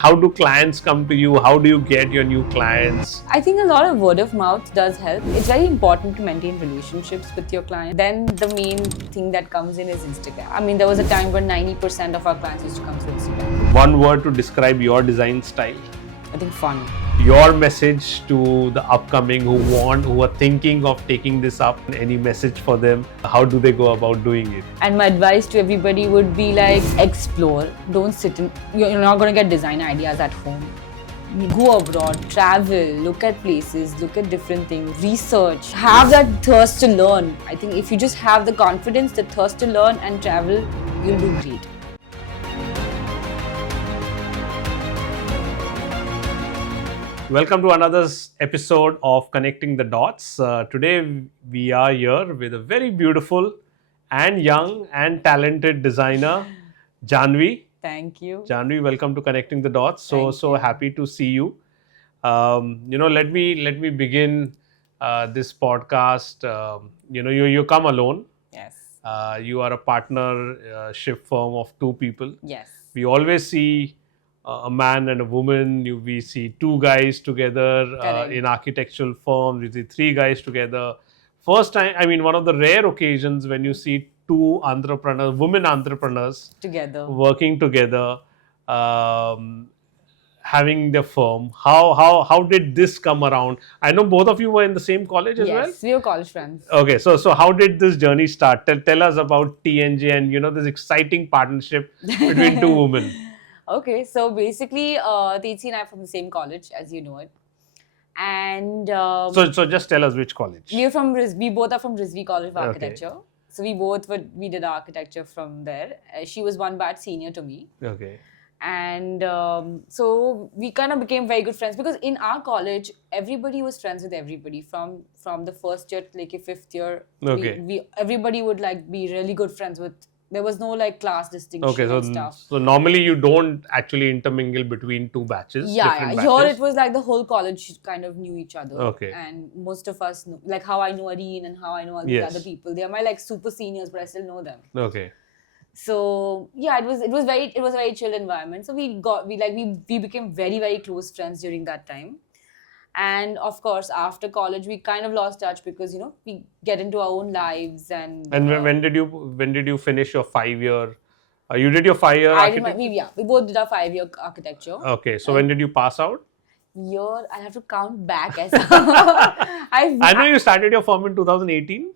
How do clients come to you? How do you get your new clients? I think a lot of word of mouth does help. It's very important to maintain relationships with your client. Then the main thing that comes in is Instagram. I mean, there was a time when 90% of our clients used to come through Instagram. One word to describe your design style. I think fun. Your message to the upcoming who are thinking of taking this up. Any message for them? How do they go about doing it? And my advice to everybody would be like, explore. Don't sit in, you're not going to get design ideas at home. Go abroad, travel, look at places, look at different things, research, have that thirst to learn. I think if you just have the confidence, the thirst to learn and travel, you'll do great. Welcome to another episode of Connecting the Dots. Today we are here with a very beautiful and young and talented designer, Janhavi. Thank you. Janhavi, welcome to Connecting the Dots. So happy to see you. Let me begin this podcast. You come alone. Yes. You are a partnership firm of two people. Yes. We always see a man and a woman. We see two guys together in architectural firms. We see three guys together. First time, I mean, one of the rare occasions when you see two entrepreneurs, women entrepreneurs, Together, working together, having their firm. How did this come around? I know both of you were in the same college as well. Yes, we were college friends. Okay, so how did this journey start? Tell us about TNJ and this exciting partnership between two women. Okay, so basically, Tetsi and I are from the same college, as you know it. And So just tell us which college. we both are from Rizvi College of Architecture. Okay. So we did architecture from there. She was one batch senior to me. Okay. And so we kind of became very good friends because in our college, everybody was friends with everybody from the first year to like a fifth year. Okay. Everybody would like be really good friends with. There was no like class distinction Okay, and stuff. so normally you don't actually intermingle between two batches. Yeah. Batches. Here it was like the whole college kind of knew each other. Okay. And most of us know, like how I know Areen and how I know all these other people. They are my like super seniors, but I still know them. Okay. So yeah, it was a very chill environment. So we became very, very close friends during that time. And of course, after college, we kind of lost touch because we get into our own lives and. And when did you finish your 5-year? You did your 5-year. We both did our 5-year architecture. Okay, so when did you pass out? I have to count back as. I know you started your firm in 2018.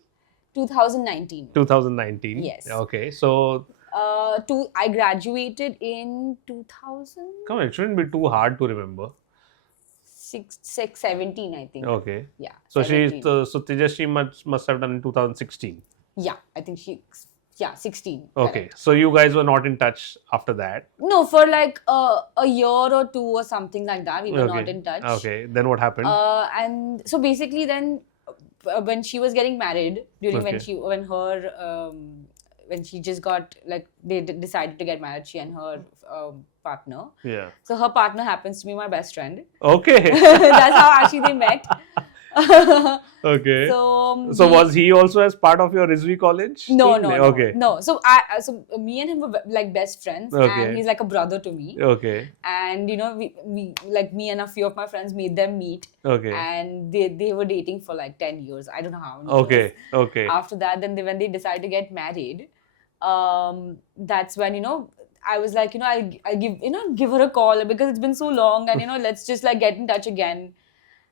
2019. 2019. Yes. Okay, so. I graduated in 2000. Come on, it shouldn't be too hard to remember. 17, I think. Okay. Yeah. So 17. Tejas must have done in 2016. Yeah, I think 16. Okay. Correct. So you guys were not in touch after that. No, for like a year or two or something like that, we were not in touch. Okay. Then what happened? And so basically, then when she was getting married, when she just got like they decided to get married, she and her partner. Yeah. So her partner happens to be my best friend. Okay. That's how actually they met. Okay. So was he also as part of your Rizvi college? No. Okay. No. So me and him were like best friends, and he's like a brother to me. Okay. And we like me and a few of my friends made them meet. Okay. And they were dating for like 10 years. I don't know how many Okay. years. Okay. After that, then when they decided to get married, that's when I was like I'll give her a call because it's been so long and let's just like get in touch again.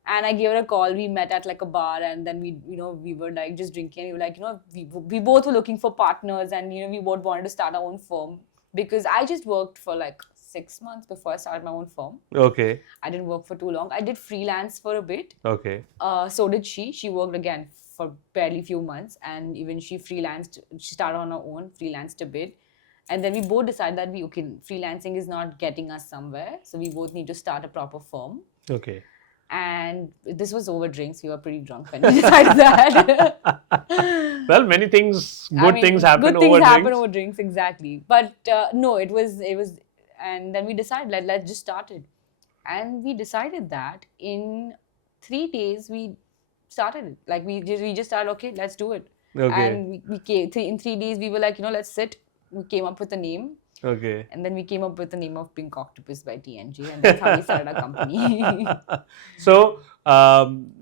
And I gave her a call. We met at like a bar, and then we were like just drinking. We were like we both were looking for partners, and we both wanted to start our own firm because I just worked for like 6 months before I started my own firm. Okay. I didn't work for too long. I did freelance for a bit. Okay. So did she. She worked again for barely few months, and even she freelanced. She started on her own, freelanced a bit. And then we both decided that freelancing is not getting us somewhere. So we both need to start a proper firm. Okay. And this was over drinks. We were pretty drunk when we decided that. Well, many things, things happen over drinks, exactly. But no, it was, and then we decided, let's just start it. And we decided that in 3 days, we started it. Like we just started, okay, let's do it. Okay. And we came, in 3 days, we were like, let's sit. We came up with a name. Okay. And then we came up with the name of Pink Octopus by TNG, and that's how we started our company. So,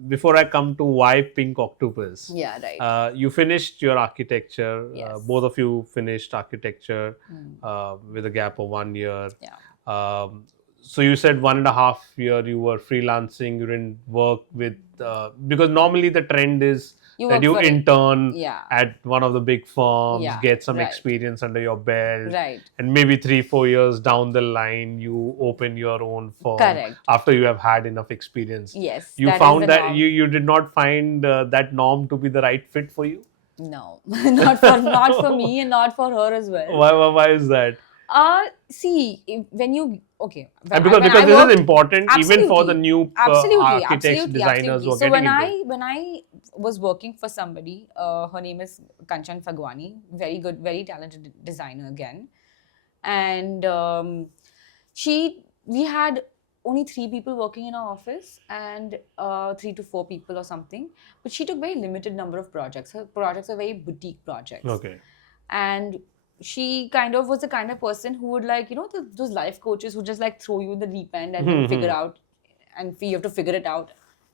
before I come to why Pink Octopus, Yeah, right. you finished your architecture. Yes. Both of you finished architecture Mm. with a gap of 1 year. Yeah. Um, so you said 1.5 year you were freelancing. You didn't work with because normally the trend is You that work you for it. intern Yeah. at one of the big firms, Yeah, get some right. experience under your belt, Right. and maybe 3-4 years down the line you open your own firm Correct. after you have had enough experience. Yes. You that is found the that norm. you did not find that norm to be the right fit for you. No, not for me and not for her as well. Why is that? See, when you And when because I this worked, is important even for the absolutely, new absolutely, architects, absolutely, designers who absolutely. are So getting into it. when I was working for somebody, her name is Kanchan Phagwani, very good, very talented designer again, and we had only 3 people working in our office, and 3 to 4 people or something, but she took very limited number of projects. Her projects are very boutique projects. Okay. And she kind of was the kind of person who would, like, those life coaches who just like throw you in the deep end and then figure out, and you have to figure it out.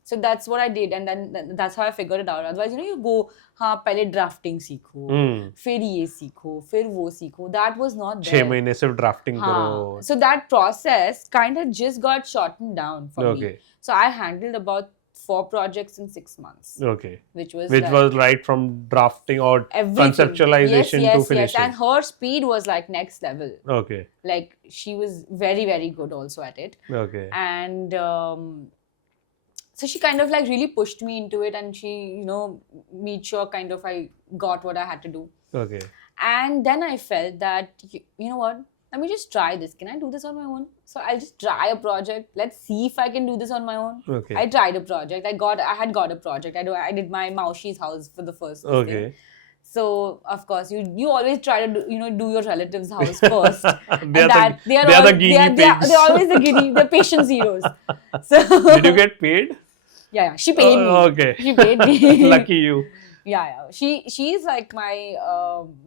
So that's what I did, and then that's how I figured it out. Otherwise, you go, हाँ पहले drafting सीखो, फिर ये सीखो, फिर वो सीखो. That was not there. 6 महीने सिर्फ drafting करो. So that process kind of just got shortened down for me. Okay. So I handled about 4 projects in 6 months. Okay. Which was right from drafting or everything. conceptualization yes, to finishing. Yes. And her speed was like next level. Okay. Like she was very, very good also at it. Okay. And so she kind of like really pushed me into it, and she, made sure kind of I got what I had to do. Okay. And then I felt that, you know what? Let me just try this. Can I do this on my own? So I'll just try a project. Let's see if I can do this on my own. Okay. I tried a project. I had got a project. I did my Maushi's house for the first Okay. thing. So of course you always try to do your relative's house first. they are the guinea pigs. They're always the patient zeros. So did you get paid? Yeah, she paid me. Okay. She paid me. Lucky you. Yeah. She's like my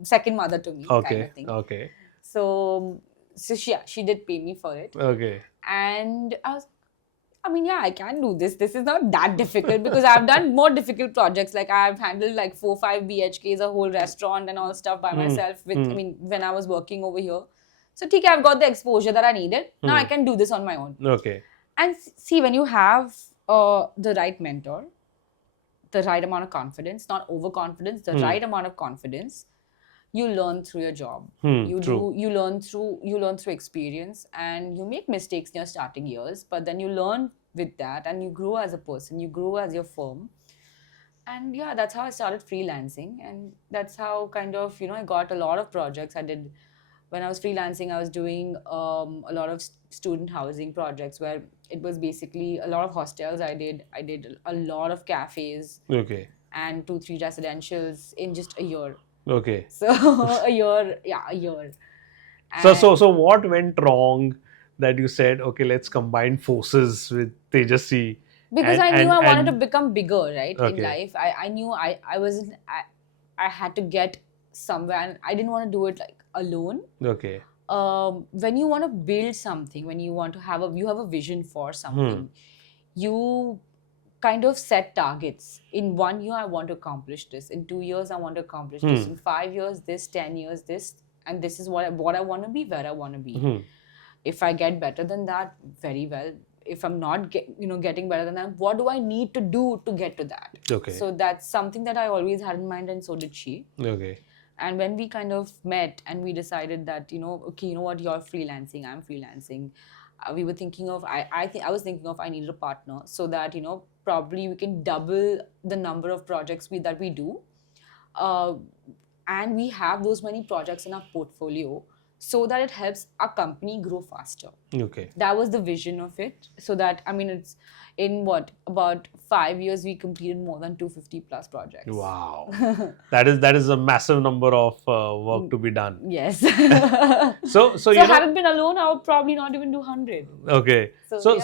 second mother to me. Okay. Kind of thing. Okay. So she did pay me for it. Okay. And I can do this. This is not that difficult because I've done more difficult projects. Like I've handled like 4-5 BHKs, a whole restaurant and all stuff by myself when I was working over here. So I've got the exposure that I needed. Now I can do this on my own. Okay. And see, when you have the right mentor, the right amount of confidence, not overconfidence, the right amount of confidence, you learn through your job. You learn through experience, and you make mistakes in your starting years, but then you learn with that and you grow as a person, you grow as your firm. And yeah, that's how I started freelancing, and that's how kind of I got a lot of projects. I did, when I was freelancing, I was doing a lot of student housing projects where it was basically a lot of hostels. I did a lot of cafes. Okay. And 2-3 residentials in just a year. Okay. So a year. So what went wrong that you said, okay, let's combine forces with Tejasvi? Because I knew I wanted to become bigger, right, Okay. in life. I knew I had to get somewhere, and I didn't want to do it like alone. Okay. When you want to build something, when you want to have a vision for something, you kind of set targets. In 1 year, I want to accomplish this. In 2 years, I want to accomplish this. In 5 years, this. 10 years, this. And this is what I want to be, where I want to be. If I get better than that, very well. If I'm not getting better than that, what do I need to do to get to that? Okay. So that's something that I always had in mind, and so did she. Okay. And when we kind of met and we decided that, okay, you know what, you're freelancing, I'm freelancing. We were thinking of, I was thinking of, I needed a partner so that, probably we can double the number of projects that we do. And we have those many projects in our portfolio so that it helps our company grow faster. Okay. That was the vision of it. So that, it's in about 5 years, we completed more than 250 plus projects. Wow. that is a massive number of work to be done. Yes. So had it been alone, I would probably not even do 100. Okay. So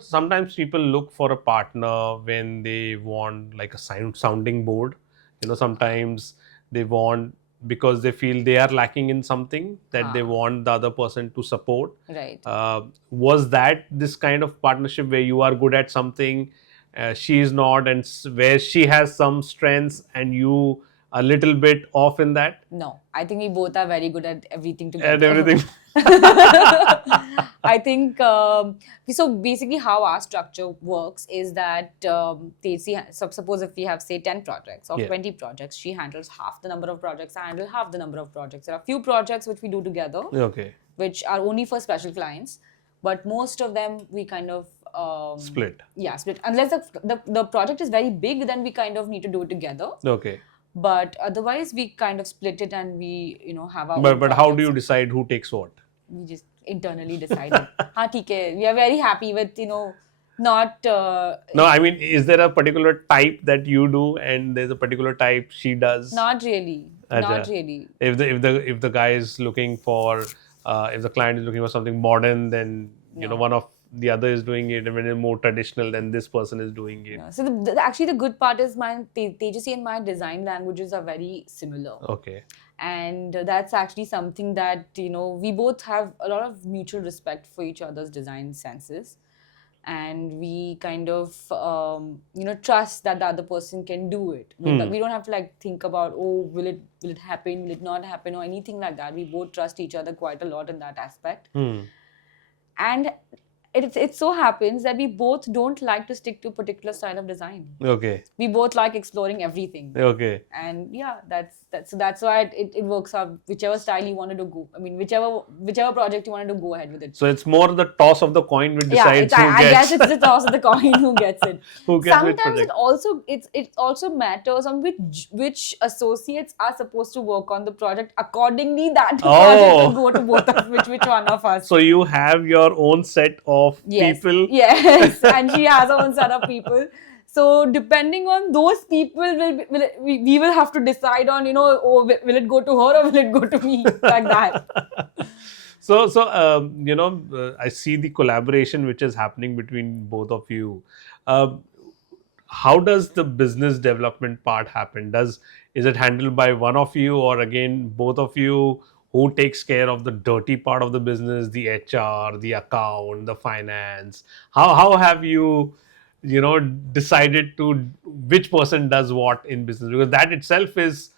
sometimes people look for a partner when they want like a sounding board. Sometimes they want because they feel they are lacking in something that they Ah. want the other person to support. Right. Was that this kind of partnership where you are good at something, she is not, and where she has some strengths and you a little bit off in that? No, I think we both are very good at everything And together. everything. I think so. Basically, how our structure works is that suppose if we have say 10 projects or Yeah. 20 projects, she handles half the number of projects. I handle half the number of projects. There are few projects which we do together, Okay. which are only for special clients, but most of them we kind of Split. Yeah, split. Unless the project is very big, then we kind of need to do it together. Okay. But otherwise, we kind of split it and we, have our own But how do projects. you decide who takes what? We just internally decided. Ha, theek hai. We are very happy with, not. No, I mean, is there a particular type that you do and there's a particular type she does? Not really. Not really. If the guy is looking for, if the client is looking for something modern, then No. one of the other is doing it, and when it's more traditional, then this person is doing it. No. So actually, the good part is my Tejasi and my design languages are very similar. Okay. And that's actually something that we both have a lot of mutual respect for each other's design senses, and we kind of trust that the other person can do it. We don't have to think about, oh, will it happen, will it not happen, or anything like that. We both trust each other quite a lot in that aspect. And it so happens that we both don't like to stick to a particular style of design. Okay. We both like exploring everything. Okay. And yeah, that's why it works out. Whichever style you wanted to go, I mean, whichever project you wanted to go ahead with it. So it's more the toss of the coin which decides who I gets. guess it's the toss of the coin who gets it. Who gets which Sometimes project. it also matters on which associates are supposed to work on the project. Accordingly, that project will go to both of which one of us. So you have your own set of people. Yes, and she has her own set of people. So depending on those people, we will have to decide on, will it go to her or will it go to me, like that. So I see the collaboration which is happening between both of you. How does the business development part happen? Is it handled by one of you, or again both of you? Who takes care of the dirty part of the business, the HR, the account, the finance? How have you, decided to which person does what in business? Because that itself is,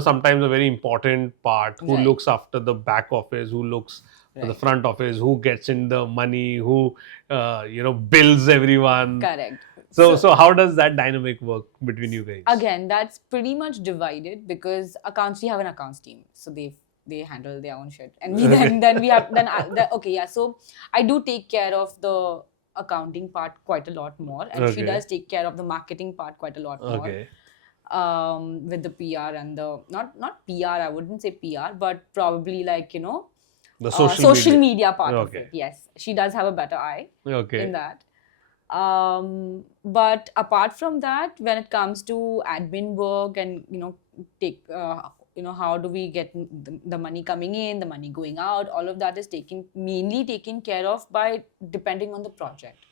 sometimes a very important part. Who Right. looks after the back office? Who looks for the front office? Who gets in the money? Who, bills everyone? Correct. So how does that dynamic work between you guys? Again, that's pretty much divided because we have an accounts team, so they handle their own shit, and so I do take care of the accounting part quite a lot more, and she does take care of the marketing part quite a lot more. Okay. With the PR and the not PR, I wouldn't say PR, but probably The social media part of Okay. it. Yes, she does have a better eye Okay. in that. But apart from that, when it comes to admin work and how do we get the money coming in, the money going out, all of that is mainly taken care of by depending on the project.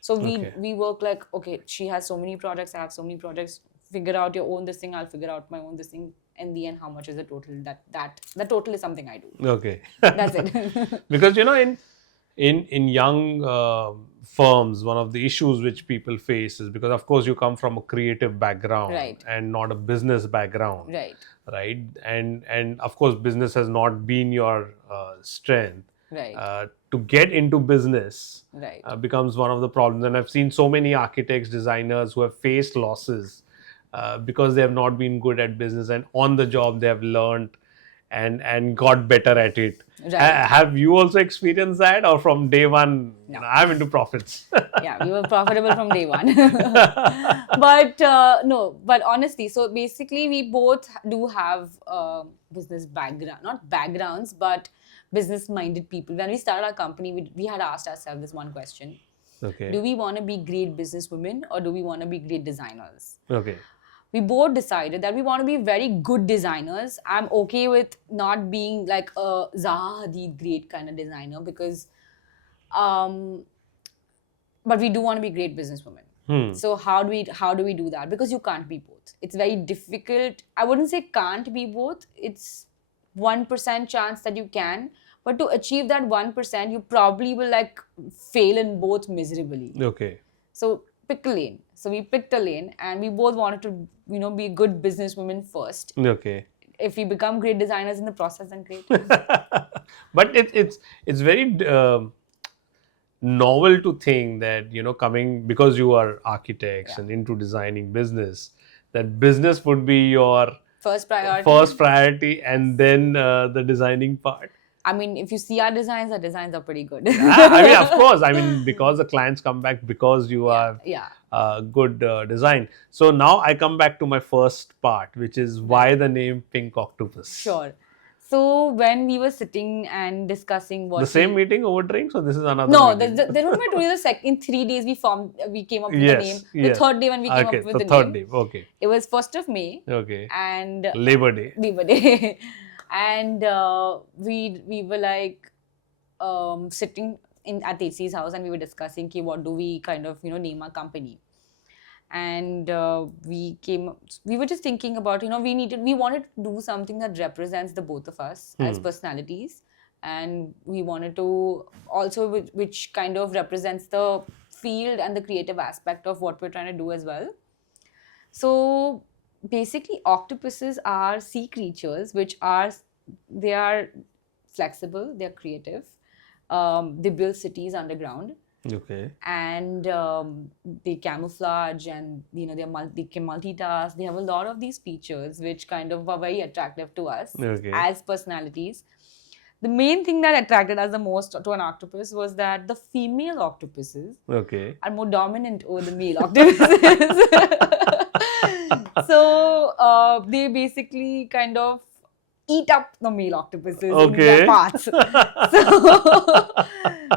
So we work like, okay, she has so many projects, I have so many projects. Figure out your own this thing, I'll figure out my own this thing. In the end, how much is the total? The total is something I do. Okay. That's it. Because in young firms, one of the issues which people face is because, of course, you come from a creative background, Right. and not a business background, Right. And of course, business has not been your strength. Right. To get into business Right. becomes one of the problems, and I've seen so many architects, designers who have faced losses because they have not been good at business, and on the job they have learned and got better at it. Right. Have you also experienced that, or from day one, No. I'm into profits? Yeah, we were profitable from day one. But no, but honestly, so basically we both do have business background, not backgrounds, but business-minded people. When we started our company, we had asked ourselves this one question. Okay. Do we want to be great businesswomen or do we want to be great designers? Okay. We both decided that we want to be very good designers. I'm okay with not being like a Zaha Hadid great kind of designer because, but we do want to be great businesswomen. So how do we do that? Because you can't be both. It's very difficult. I wouldn't say can't be both. It's 1% chance that you can, but to achieve that 1%, you probably will like fail in both miserably. Okay. So pick a lane. So we picked a lane, and we both wanted to, be good businesswomen first. Okay. If we become great designers in the process, then great. But it's very novel to think that, coming, because you are architects and into designing business, that business would be your First priority, and then the designing part. I mean, if you see our designs are pretty good. I mean, of course. I mean, because the clients come back because you are good design. So now I come back to my first part, which is why the name Pink Octopus. Sure. So when we were sitting and discussing what the same meeting over drinks, or this is another? No, meeting? there was the second. In 3 days we came up with the name. The third day when we came up with the third name. day. Okay. It was 1st of May. Okay. And Labor Day. And we were like sitting at HC's house, and we were discussing what do we kind of name our company. And we were just thinking about we wanted to do something that represents the both of us as personalities, and we wanted to also which kind of represents the field and the creative aspect of what we're trying to do as well. So basically, octopuses are sea creatures they are flexible, they're creative, they build cities underground. Okay. And they camouflage, and they can multitask. They have a lot of these features which kind of are very attractive to us as personalities. The main thing that attracted us the most to an octopus was that the female octopuses are more dominant over the male octopuses. So they basically kind of eat up the male octopuses in their parts. So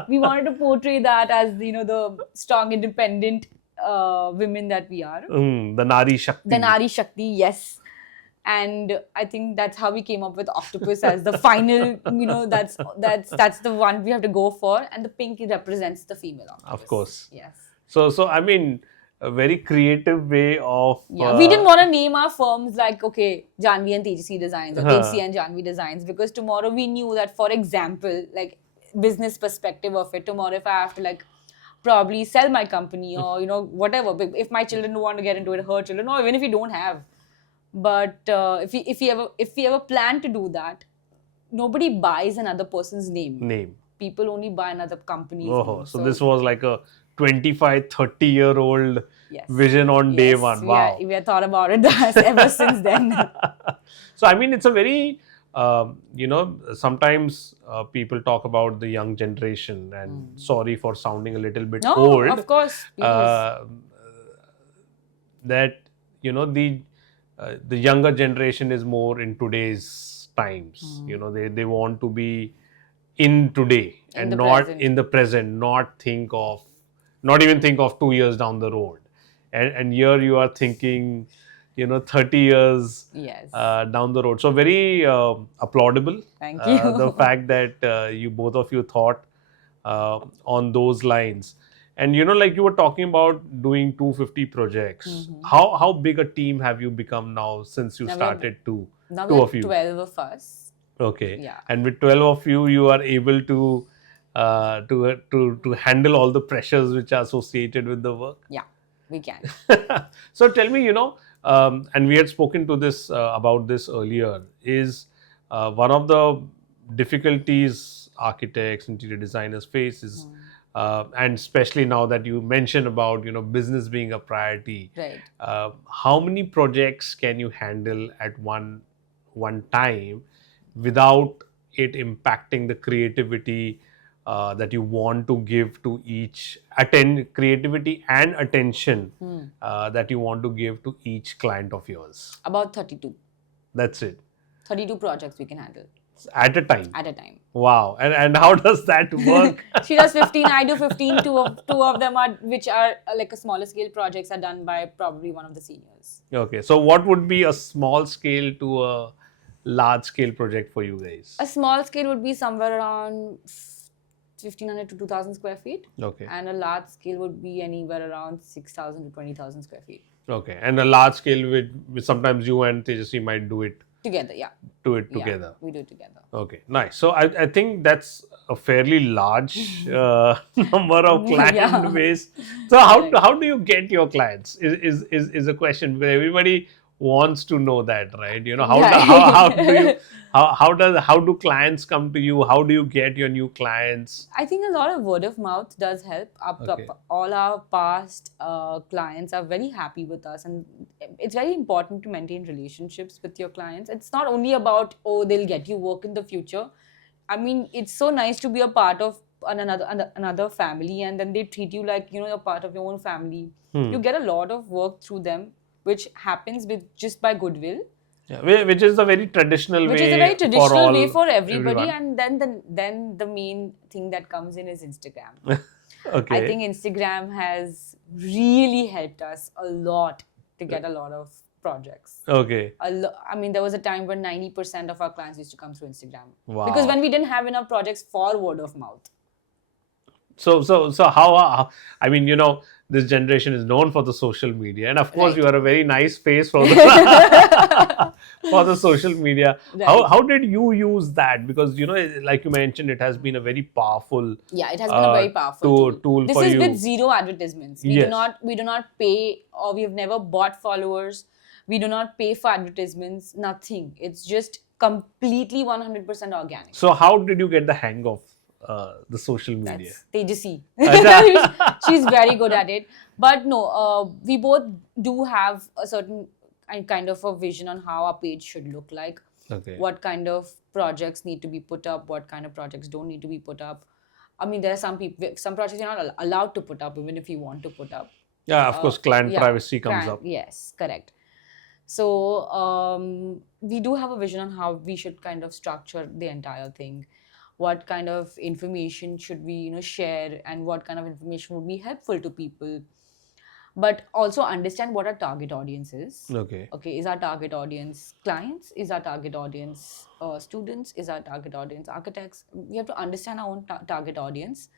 we wanted to portray that as the strong, independent women that we are. The Nari Shakti. The Nari Shakti, yes. And I think that's how we came up with octopus as the final. That's the one we have to go for, and the pink represents the female octopus. Of course. Yes. So I mean, a very creative way of... we didn't want to name our firms like, Janhavi and Tejasvi Designs, or Tejasvi and Janhavi Designs, because tomorrow we knew that, for example, like business perspective of it, tomorrow if I have to like probably sell my company, or, whatever, if my children don't want to get into it, her children, or even if we don't have. But if we ever plan to do that, nobody buys another person's name. People only buy another company's name. So this was like a 25, 30-year-old vision on day one. Wow. We have thought about it ever since then. So, I mean, it's a very, sometimes people talk about the young generation, and sorry for sounding a little bit old. No, of course. That, the younger generation is more in today's times. They want to be in today and not present. In the present, not even think of 2 years down the road. And here you are thinking, 30 years down the road. So very applaudable. Thank you. The fact that you both of you thought on those lines. And like you were talking about doing 250 projects. How big a team have you become now since you started two of you? 12 of us. Okay. Yeah. And with 12 of you, you are able to handle all the pressures which are associated with the work? Yeah, we can. So tell me, and we had spoken to this about this earlier, is one of the difficulties architects, interior designers face is, and especially now that you mentioned about, business being a priority, right? How many projects can you handle at one time without it impacting the creativity that you want to give to each, creativity and attention that you want to give to each client of yours? About 32. That's it. 32 projects we can handle. At a time? At a time. Wow. And how does that work? She does 15, I do 15. Two of them which are like a smaller scale projects, are done by probably one of the seniors. Okay. So what would be a small scale to a large scale project for you guys? A small scale would be somewhere around 1,500 to 2,000 square feet. Okay. And a large scale would be anywhere around 6,000 to 20,000 square feet. Okay. And a large scale with sometimes you and Tejasvi might do it. Together, yeah. Do it together. Yeah, we do it together. Okay, nice. So I think that's a fairly large number of client base. So how do you get your clients? Is a question, because everybody wants to know that, right? You know, how do clients come to you? How do you get your new clients? I think a lot of word of mouth does help. All our past clients are very happy with us, and it's very important to maintain relationships with your clients. It's not only about, oh, they'll get you work in the future. I mean, it's so nice to be a part of another family, and then they treat you like, you know, you're part of your own family. You get a lot of work through them, which happens just by goodwill. Yeah, which is a very traditional way. Which is a very traditional way for everybody. Everyone. And then the main thing that comes in is Instagram. Okay. I think Instagram has really helped us a lot to get a lot of projects. Okay. I mean, there was a time when 90% of our clients used to come through Instagram. Wow. Because when we didn't have enough projects for word of mouth. So how, I mean, you know, this generation is known for the social media, and of course you are a very nice face for the for the social media. Right. How did you use that? Because, you know, like you mentioned, it has been a very powerful it has been a very powerful tool this for is you. With zero advertisements. We do not pay, or we have never bought followers. We do not pay for advertisements. Nothing. It's just completely 100% organic. So how did you get the hang of the social media? That's Tejasvi. She's very good at it. But no, we both do have a certain kind of a vision on how our page should look like. Okay. What kind of projects need to be put up, what kind of projects don't need to be put up. I mean, there are some projects you're not allowed to put up even if you want to put up. Yeah, of course, client privacy comes up. Yes, correct. So we do have a vision on how we should kind of structure the entire thing. What kind of information should we, you know, share, and what kind of information would be helpful to people. But also understand what our target audience is. Okay. Okay, is our target audience clients? Is our target audience students? Is our target audience architects? We have to understand our own target audience.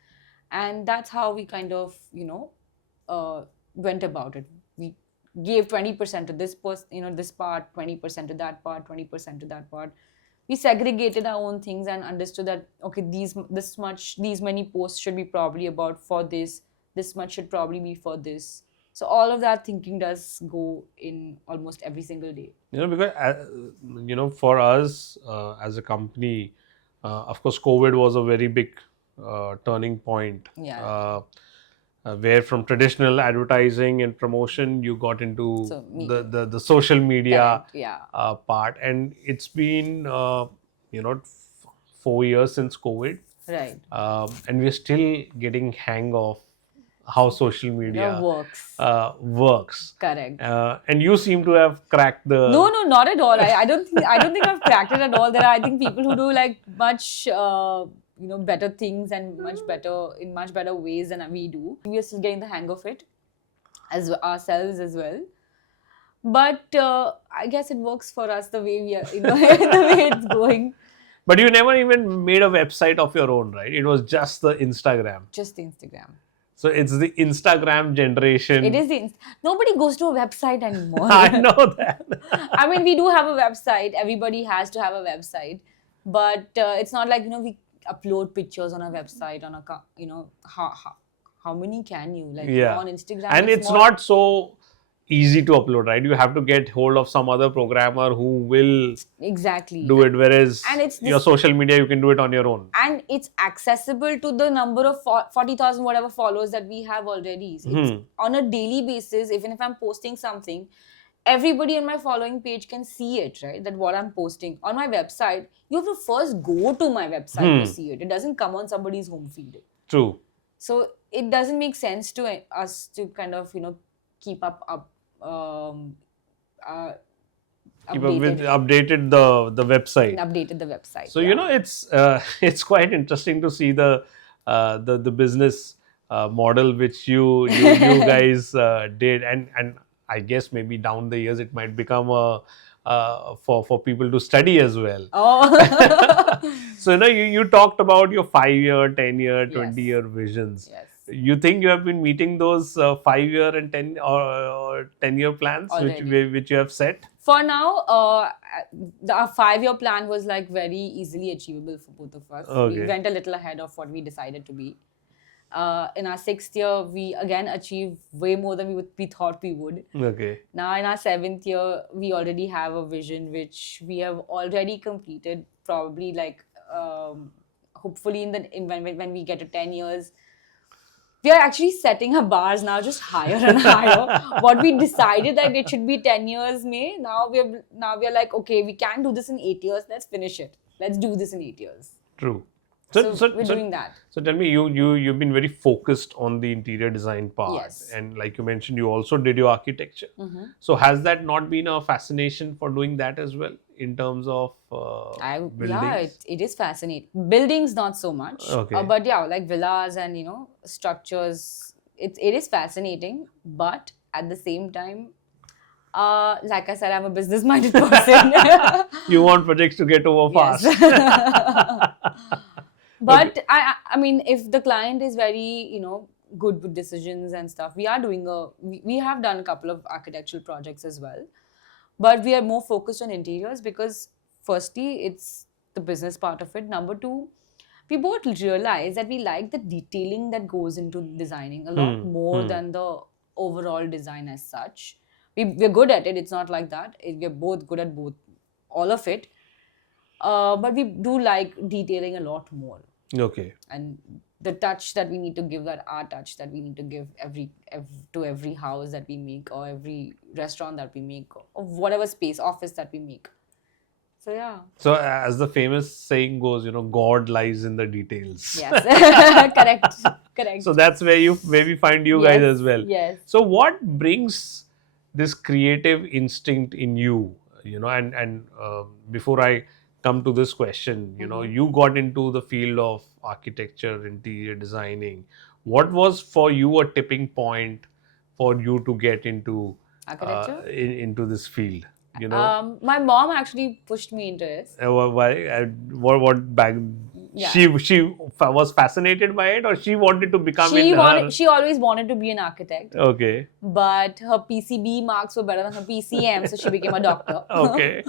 And that's how we kind of, you know, went about it. We gave 20% to this this part, 20% to that part, 20% to that part. We segregated our own things and understood that, okay, these many posts should be probably about for this much should probably be for this. So all of that thinking does go in almost every single day. You know, because you know, for us as a company, of course, COVID was a very big turning point. Yeah. Where from traditional advertising and promotion, you got into the social media part, and it's been 4 years since COVID, right? And we're still getting hang of how social media works. Correct. And you seem to have cracked the. No, not at all. I don't think I've cracked it at all. There are, I think, people who do like much. Better things and much better ways than we do. We are still getting the hang of it as ourselves as well. But I guess it works for us the way we are, the way it's going. But you never even made a website of your own, right? It was just the Instagram. Just the Instagram. So it's the Instagram generation. It is nobody goes to a website anymore. I know that. I mean, we do have a website. Everybody has to have a website. But it's not like, we upload pictures on a website on how many can you on Instagram, and it's not so easy to upload, right? You have to get hold of some other programmer who will do it, whereas your social media, you can do it on your own, and it's accessible to the number of 40,000 whatever followers that we have already. It's on a daily basis. Even if I'm posting something, everybody on my following page can see it, right? That what I'm posting on my website, you have to first go to my website to see it. It doesn't come on somebody's home feed. True. So it doesn't make sense to us to kind of, keep updated the website. Updated the website. So it's quite interesting to see the business model which you guys did, and I guess maybe down the years it might become a for people to study as well. Oh. So you talked about your 5-year, 10-year, Yes. 20-year visions. Yes. You think you have been meeting those 5-year and 10 or 10-year plans which you have set? For now, our 5-year plan was like very easily achievable for both of us. Okay. We went a little ahead of what we decided to be. In our 6th year, we again achieved way more than we thought we would. Okay. Now in our 7th year, we already have a vision which we have already completed. Probably like hopefully when we get to 10 years, we are actually setting our bars now just higher and higher. What we decided that it should be 10 years May, now we are like, okay, we can do this in 8 years. Let's finish it. Let's do this in 8 years. True. So we're doing that. So tell me, you've been very focused on the interior design part. Yes. And like you mentioned, you also did your architecture. So has that not been a fascination for doing that as well in terms of buildings? Yeah, it is fascinating. Buildings not so much. Okay. But yeah, like villas and structures, it is fascinating. But at the same time, like I said, I'm a business-minded person. You want projects to get over fast. But Okay. I mean, if the client is very, good with decisions and stuff, we have done a couple of architectural projects as well. But we are more focused on interiors because firstly, it's the business part of it. Number two, we both realize that we like the detailing that goes into designing a lot more than the overall design as such. We're good at it. It's not like that. We're both good at all of it. But we do like detailing a lot more. Okay. And the touch that we need to give, that art touch that we need to give to every house that we make, or every restaurant that we make, or whatever space, office that we make. So yeah. So as the famous saying goes, God lies in the details. Yes. Correct. So that's where we find you guys as well. Yes. So what brings this creative instinct in you? And before I come to this question, you got into the field of architecture, interior designing. What was for you a tipping point for you to get into Architecture? into this field? My mom actually pushed me into it. Why? What back? Yeah. She was fascinated by it, or she wanted to become She always wanted to be an architect. Okay. But her PCB marks were better than her PCM, so she became a doctor. Okay.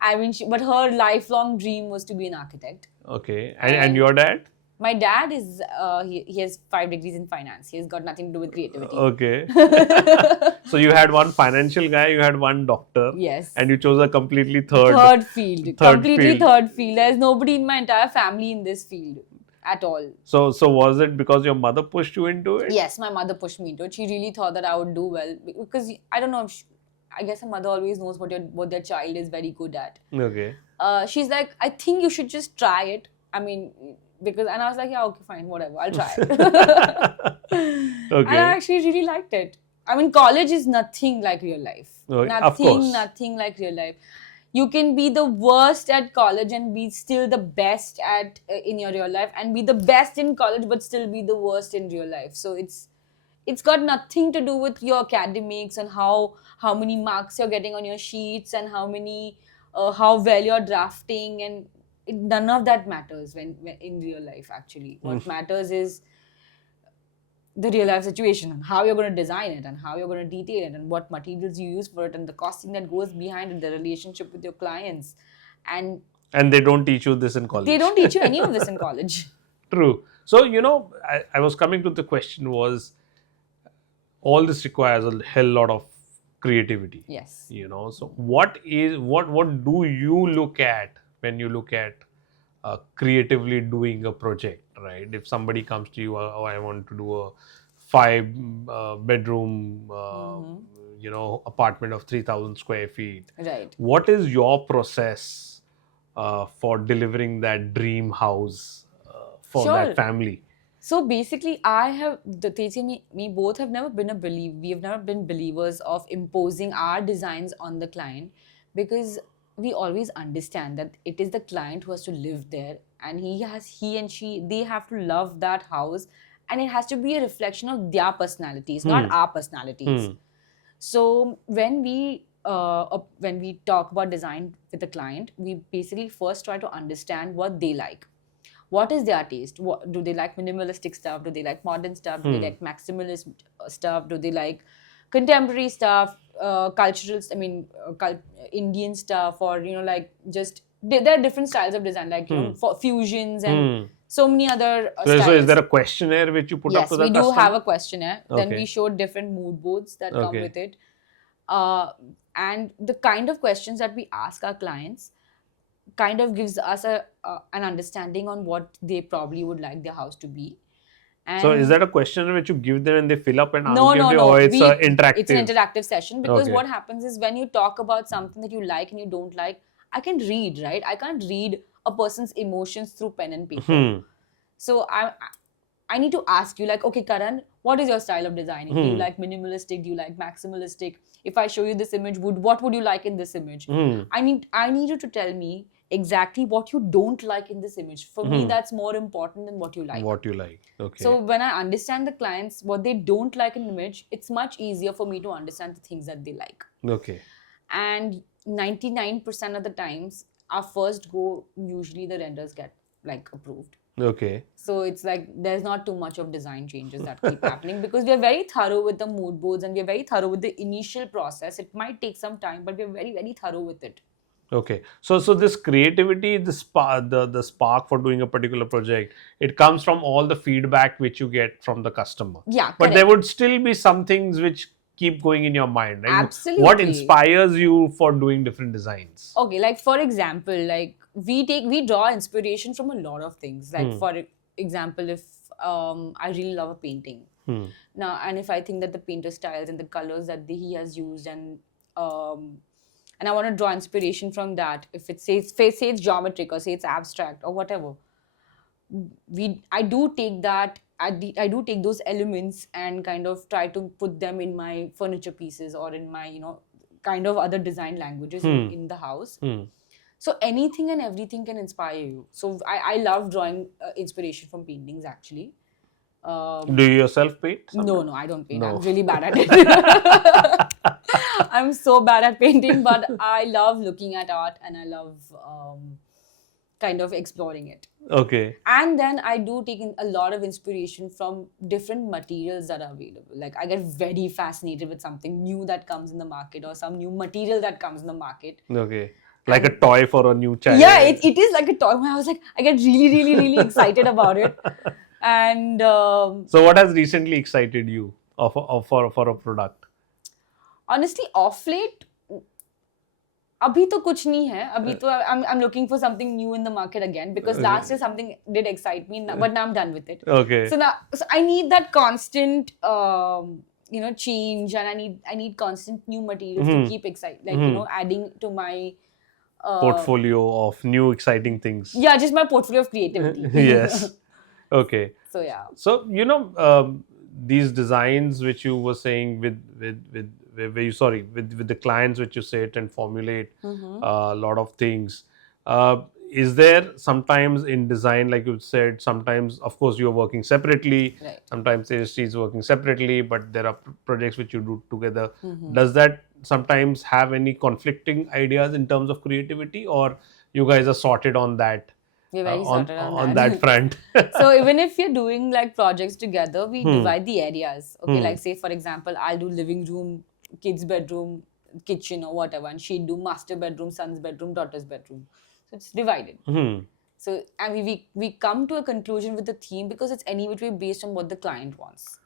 I mean, but her lifelong dream was to be an architect. Okay. And your dad? My dad is, he has 5 degrees in finance. He has got nothing to do with creativity. Okay. So you had one financial guy, you had one doctor. Yes. And you chose a completely third field. Third field. There's nobody in my entire family in this field at all. So was it because your mother pushed you into it? Yes, my mother pushed me into it. She really thought that I would do well. Because, I don't know, I guess a mother always knows what their child is very good at. Okay. She's like, I think you should just try it. I mean, and I was like, yeah, okay, fine, whatever, I'll try it. Okay. And I actually really liked it. I mean, college is nothing like real life. Of course. Nothing like real life. You can be the worst at college and be still the best in your real life, and be the best in college but still be the worst in real life. So it's got nothing to do with your academics and how many marks you're getting on your sheets and how well you're drafting, and none of that matters when in real life. Actually, what matters is the real life situation and how you're going to design it and how you're going to detail it and what materials you use for it and the costing that goes behind it, the relationship with your clients. And they don't teach you this in college. They don't teach you any of this in college. True. So, I was coming to the question was, all this requires a hell lot of creativity. Yes. So what do you look at when you look at creatively doing a project, right? If somebody comes to you, I want to do a 5-bedroom, apartment of 3,000 square feet. Right. What is your process for delivering that dream house for that family? So basically, Tezi and me both have never been we have never been believers of imposing our designs on the client, because we always understand that it is the client who has to live there, and they have to love that house, and it has to be a reflection of their personalities, not our personalities. So when we when we talk about design with a client, we basically first try to understand what they like. What is their taste? What, do they like minimalistic stuff? Do they like modern stuff? Do they like maximalist stuff? Do they like contemporary stuff, cultural? I mean, Indian stuff, or like just there are different styles of design, like for fusions and so many other styles. So is there a questionnaire which you put up to the customer? Yes, we do have a questionnaire. Then Okay. we show different mood boards that come with it, and the kind of questions that we ask our clients kind of gives us an understanding on what they probably would like their house to be. And so is that a questionnaire which you give them and they fill up and no, answer? Or it's interactive? It's an interactive session, because Okay. what happens is when you talk about something that you like and you don't like, I can read, right? I can't read a person's emotions through pen and paper. So I need to ask you, like, okay, Karan, what is your style of designing? Do you like minimalistic? Do you like maximalistic? If I show you this image, what would you like in this image? I need you to tell me exactly what you don't like in this image. For me, that's more important than what you like. What you like. Okay. So when I understand the clients, what they don't like in the image, it's much easier for me to understand the things that they like. Okay. And 99% of the times, our first go, usually the renders get like approved. Okay. So it's like there's not too much of design changes that keep happening, because we are very thorough with the mood boards and we are very thorough with the initial process. It might take some time, but we are very, very thorough with it. Okay. So this creativity, the spark for doing a particular project, it comes from all the feedback which you get from the customer. Yeah, but correct. there would still be some things which keep going in your mind, right? Absolutely. What inspires you for doing different designs? Okay, like for example, like we draw inspiration from a lot of things. Like for example, if I really love a painting now, and if I think that the painter styles and the colors that he has used, and I want to draw inspiration from that, if it say it's geometric or say it's abstract or whatever, I do take that. I do take those elements and kind of try to put them in my furniture pieces or in my kind of other design languages in the house. So anything and everything can inspire you. So I love drawing inspiration from paintings, actually. Do you yourself paint? No, I don't paint. No. I'm really bad at it. I'm so bad at painting, but I love looking at art and I love kind of exploring it. Okay. And then I do take in a lot of inspiration from different materials that are available. Like I get very fascinated with something new that comes in the market or some new material that comes in the market. Okay. Like a toy for a new child. Yeah, it is like a toy. I was like, I get really, really, really excited about it. And so what has recently excited you for a product? Honestly, off late, abhi to kuch nahi hai. Abhi to I'm looking for something new in the market again, because last year something did excite me, but now I'm done with it. Okay. So I need that constant change, and I need constant new materials to keep excited, like adding to my portfolio of new exciting things. Yeah, just my portfolio of creativity. Yes. Okay. So yeah. So these designs which you were saying with the clients which you sit and formulate a lot of things. Is there sometimes in design, like you said, sometimes of course you're working separately, right. Sometimes AST is working separately, but there are projects which you do together. Does that sometimes have any conflicting ideas in terms of creativity, or you guys are sorted on that? We're very sorted on that front. So even if you're doing like projects together, we divide the areas. Okay, like say for example, I'll do living room, kids' bedroom, kitchen or whatever, and she'd do master bedroom, son's bedroom, daughter's bedroom. So it's divided. So and we come to a conclusion with the theme, because it's any which way based on what the client wants,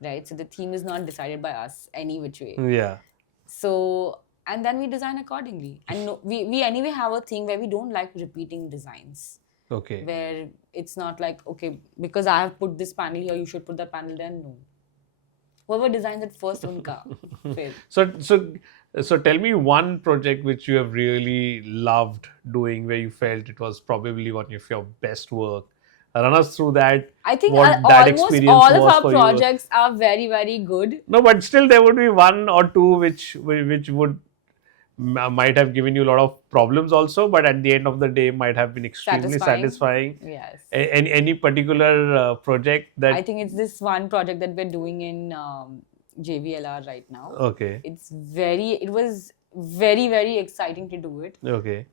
right? So the theme is not decided by us any which way. Yeah. So and then we design accordingly. And we anyway have a thing where we don't like repeating designs. Okay. Where it's not like, okay, because I have put this panel here, you should put that panel there. No. Whoever designs it first, unka. So tell me one project which you have really loved doing, where you felt it was probably one of your best work. Run us through that. I think almost all of our projects are very, very good. No, but still there would be one or two which would might have given you a lot of problems also, but at the end of the day might have been extremely satisfying. Yes. Any particular project that... I think it's this one project that we're doing in JVLR right now. Okay. It was very, very exciting to do it. Okay.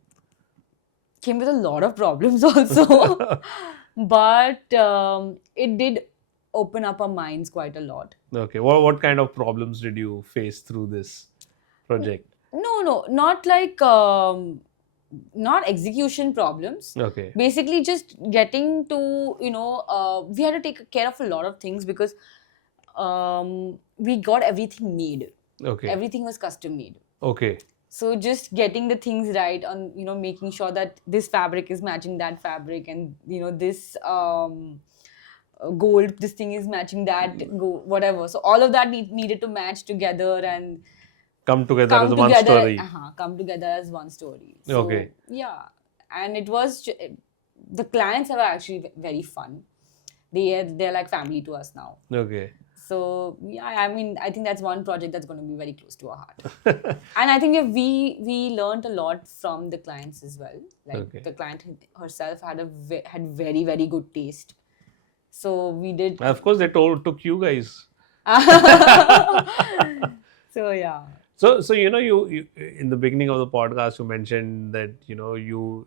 Came with a lot of problems also. But it did open up our minds quite a lot. Okay. What kind of problems did you face through this project? No, not like not execution problems. Okay. Basically, just getting to we had to take care of a lot of things because we got everything made. Okay. Everything was custom made. Okay. So just getting the things right on making sure that this fabric is matching that fabric, and this gold, this thing is matching that whatever. So all of that needed to match together and come together as one story. Come together as one story. So, okay. Yeah, and it was the clients are actually very fun. They're like family to us now. Okay. So yeah, I mean, I think that's one project that's going to be very close to our heart. And I think we learned a lot from the clients as well. Like the client herself had very, very good taste. So we did. Of course, they took you guys. So yeah. So you in the beginning of the podcast you mentioned that you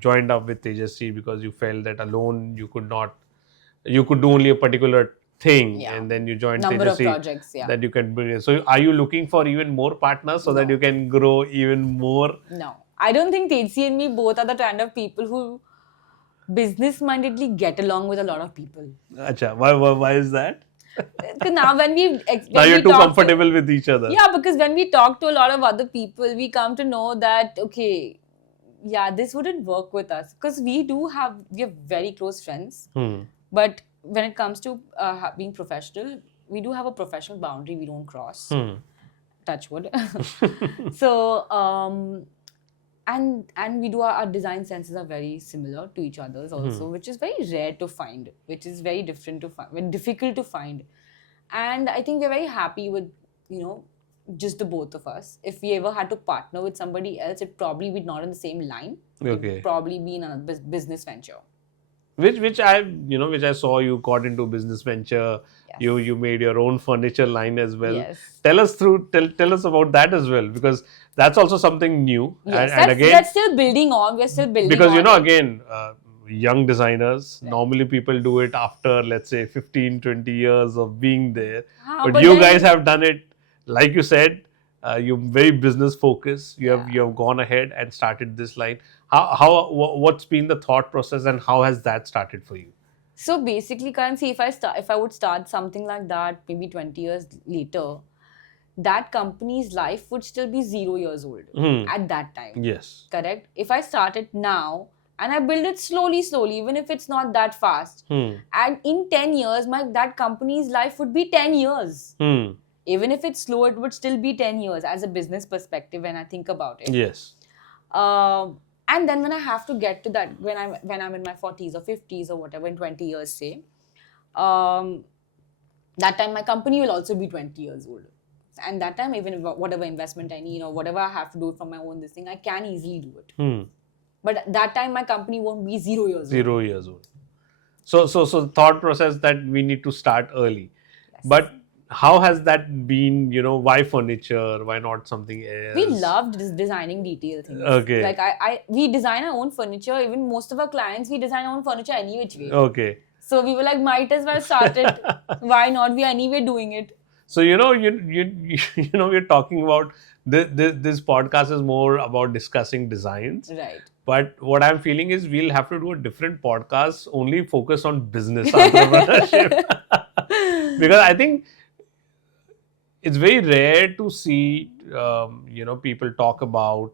joined up with Tejasvi because you felt that alone you could do only a particular thing, and then you joined number Tejasvi of projects, that you can bring. So are you looking for even more partners so that you can grow even more? No, I don't think Tejasvi and me both are the kind of people who business-mindedly get along with a lot of people. Acha, why is that? Because now when now you're too comfortable with each other. Yeah, because when we talk to a lot of other people, we come to know that okay, yeah, this wouldn't work with us because we are very close friends. But when it comes to being professional, we do have a professional boundary we don't cross. Touch wood. So and we do our design senses are very similar to each other's also, which is very rare to find, which is very different to find, very difficult to find. And I think we're very happy with just the both of us. If we ever had to partner with somebody else, it probably would not in the same line. Okay. It'd probably be in a business venture. Which I saw you got into business venture. Yes. You made your own furniture line as well. Yes. Tell us about that as well, because that's also something new. Yes, and again, that's still building on. We're still building because on. Again, young designers, normally people do it after, let's say, 15, 20 years of being there. But you guys have done it, like you said, you're very business focused. You have gone ahead and started this line. What's been the thought process and how has that started for you? So basically, Karan, see, if I would start something like that maybe 20 years later, that company's life would still be 0 years old at that time. Yes. Correct? If I start it now and I build it slowly, even if it's not that fast, and in 10 years, that company's life would be 10 years. Even if it's slow, it would still be 10 years as a business perspective when I think about it. Yes. And then when I have to get to that, when I'm in my 40s or 50s or whatever, in 20 years, say, that time my company will also be 20 years old. And that time, even whatever investment I need or whatever I have to do from my own this thing, I can easily do it. But that time my company won't be 0 years old. 0 years old. So thought process that we need to start early. Yes. But how has that been, why furniture? Why not something else? We loved designing detail things. Okay. Like we design our own furniture. Even most of our clients, we design our own furniture any which way. Okay. So we were like, might as well start it. Why not? We are anyway doing it. So, we're talking about, this podcast is more about discussing designs. Right. But what I'm feeling is we'll have to do a different podcast only focus on business entrepreneurship. Because I think it's very rare to see, people talk about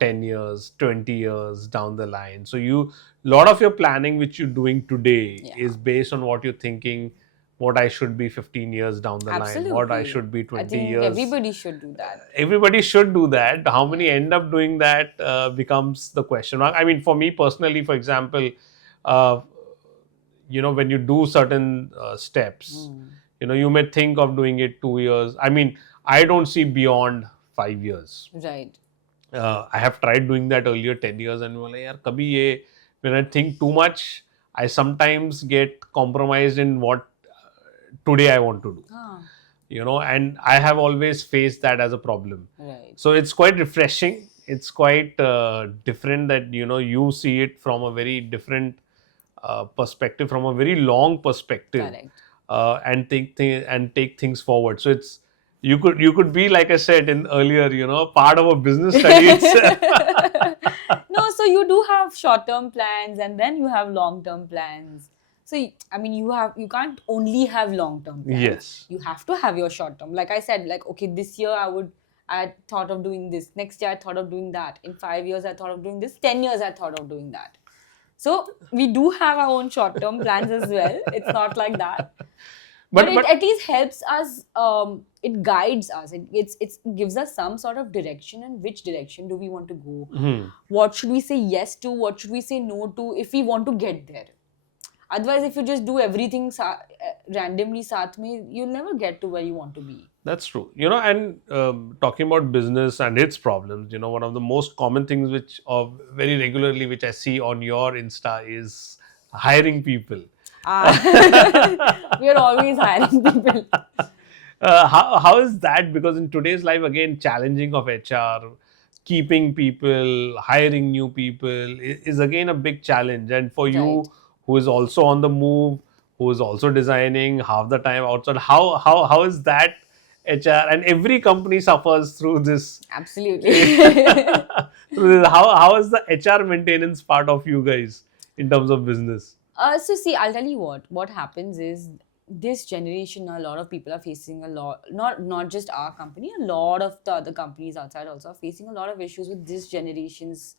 10 years, 20 years down the line. So a lot of your planning which you're doing today is based on what you're thinking, what I should be 15 years down the line, what I should be 20 I think years. Everybody should do that. Everybody should do that. How many end up doing that becomes the question mark. I mean, for me personally, for example, when you do certain steps, you may think of doing it 2 years. I mean, I don't see beyond 5 years. Right. I have tried doing that earlier 10 years and when I think too much, I sometimes get compromised in what today I want to do. and I have always faced that as a problem. Right. So it's quite refreshing. It's quite different that you see it from a very different perspective, from a very long perspective, Correct. and take things forward. So it's you could be, like I said in earlier, part of a business study itself. No, so you do have short-term plans and then you have long-term plans. So I mean, you can't only have long-term plans. Yes. You have to have your short-term. Like I said, like okay, this year I thought of doing this. Next year I thought of doing that. In 5 years I thought of doing this. 10 years I thought of doing that. So we do have our own short-term plans as well. It's not like that. But it at least helps us. It guides us. It gives us some sort of direction. And which direction do we want to go? What should we say yes to? What should we say no to? If we want to get there. Otherwise, if you just do everything randomly, saath mein, you'll never get to where you want to be. That's true. And talking about business and its problems, one of the most common things which very regularly which I see on your Insta is hiring people. We are always hiring people. How is that? Because in today's life, again, challenging of HR, keeping people, hiring new people is again a big challenge. And for you, who is also on the move, who is also designing half the time outside, how is that HR? And every company suffers through this. Absolutely. How is the HR maintenance part of you guys in terms of business? So see, I'll tell you what happens is this generation, a lot of people are facing a lot, not just our company, a lot of the other companies outside also are facing a lot of issues with this generation's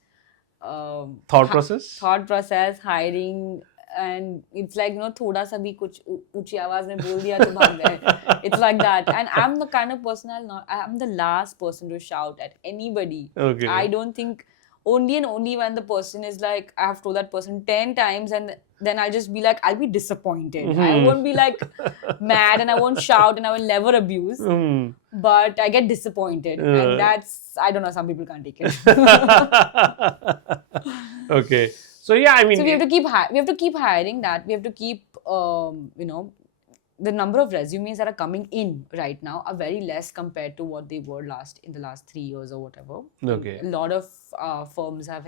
thought process, hiring, and it's like thoda sa bhi kuch uchi awaaz mein bol diya to bhag gaye. It's like that, and I'm the kind of person I'm the last person to shout at anybody. Okay. I don't think only and only when the person is like, I have told that person 10 times and then I'll just be like, I'll be disappointed. I won't be like mad and I won't shout and I will never abuse. But I get disappointed. And that's, I don't know, some people can't take it. Okay. So yeah, I mean. So we have to keep hiring that. We have to keep, the number of resumes that are coming in right now are very less compared to what they were in the last 3 years or whatever. Okay. A lot of firms are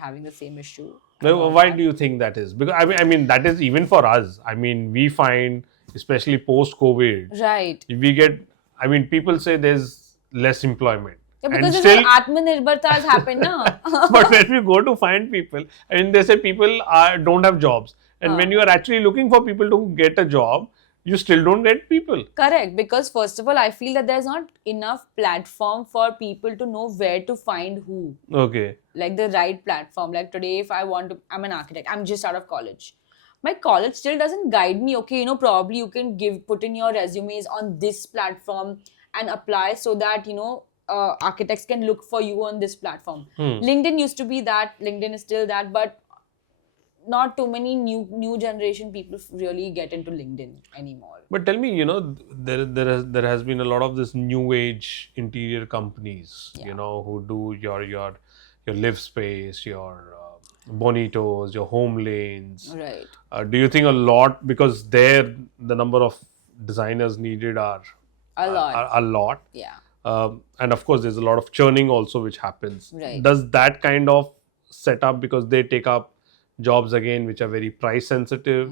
having the same issue. Why do you think that is? Because I mean that is even for us. I mean, we find, especially post-COVID, right? We get. I mean, people say there's less employment. Yeah, because still, Atmanirbharta has happened, no? But when we go to find people, I mean, they say people don't have jobs, and when you are actually looking for people to get a job, you still don't get people. Correct, because first of all, I feel that there's not enough platform for people to know where to find who. Okay. Like the right platform. Like today, if I want to, I'm an architect, I'm just out of college. My college still doesn't guide me. Okay, probably you can put in your resumes on this platform and apply so that, architects can look for you on this platform. LinkedIn used to be that, LinkedIn is still that, but not too many new generation people really get into LinkedIn anymore. But tell me, there has been a lot of this new age interior companies, who do your live space, your bonitos, your home lanes. Right. Do you think a lot, because there the number of designers needed are a lot. Yeah. And of course, there's a lot of churning also which happens. Right. Does that kind of set up, because they take up jobs again which are very price sensitive,